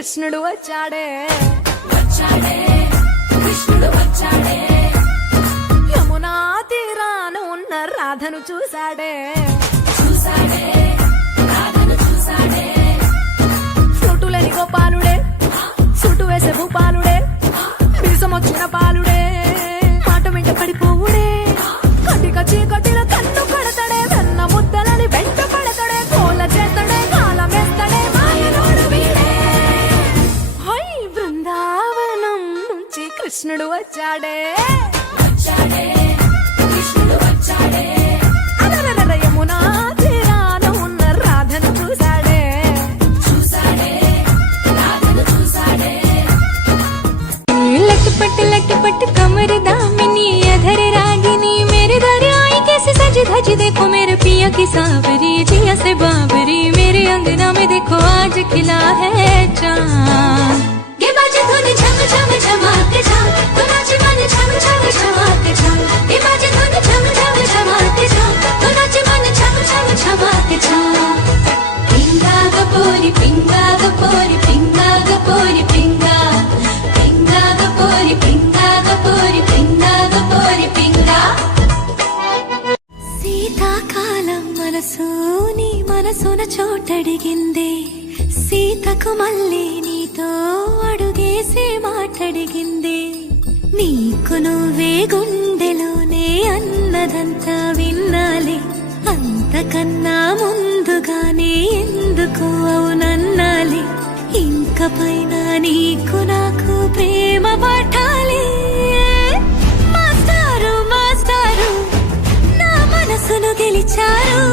కృష్ణుడు వచ్చాడే యమునా తీరాన ఉన్న రాధను చూశాడే ఫ్లూటులేని గోపాలుడే సుటు వేసే భూపాలుడే బీసమొచ్చిన పాలుడే మాట వెంట పడిపోవుడే కటిక చీకటిలో కన్ను కడతాడే వెన్న ముద్దలని వెంట పడతాడే కోల చేతడే కాలమేస్తాడే మాయలోడు వీడే హై బృందావనం నుంచి కృష్ణుడు వచ్చాడే అలరర యమునా తీరాన ఉన్న రాధను చూశాడే लट कमर दामिनी अधर रागिनी मेरे दर आई कैसे सज धज देखो मेरे पिया की सावरी जिया से बाबरी मेरे अंगना में देखो आज खिला है चांद ये बाजे धुन झम झम झमाके झम तो नाचे मन झम झम झमाके झम ये बाजे धुन झम झम झमाके झम तो नाचे मन झम झम झमाके झम पिंगा गपोरी पिंगा गपोरी पिंगा गपोरी पिंगा पिंगा गपोरी पिंगा गपोरी पिंगा गपोरी पिंगा శీతాకాలం మనసు నీ మనసున చోటడిగిందే సీతకు మళ్ళీ నీతో అడుగేసే మాటడిగిందే నీకు నువ్వే గుండెలోనే అన్నదంతా విన్నాలే అంతకన్నా ముందుగానే ఎందుకు అవునన్నాలే ఇంక పైన నీకు నాకు ప్రేమ పట్టాలి మాస్టారు మాస్టారు నా మనసును గెలిచారు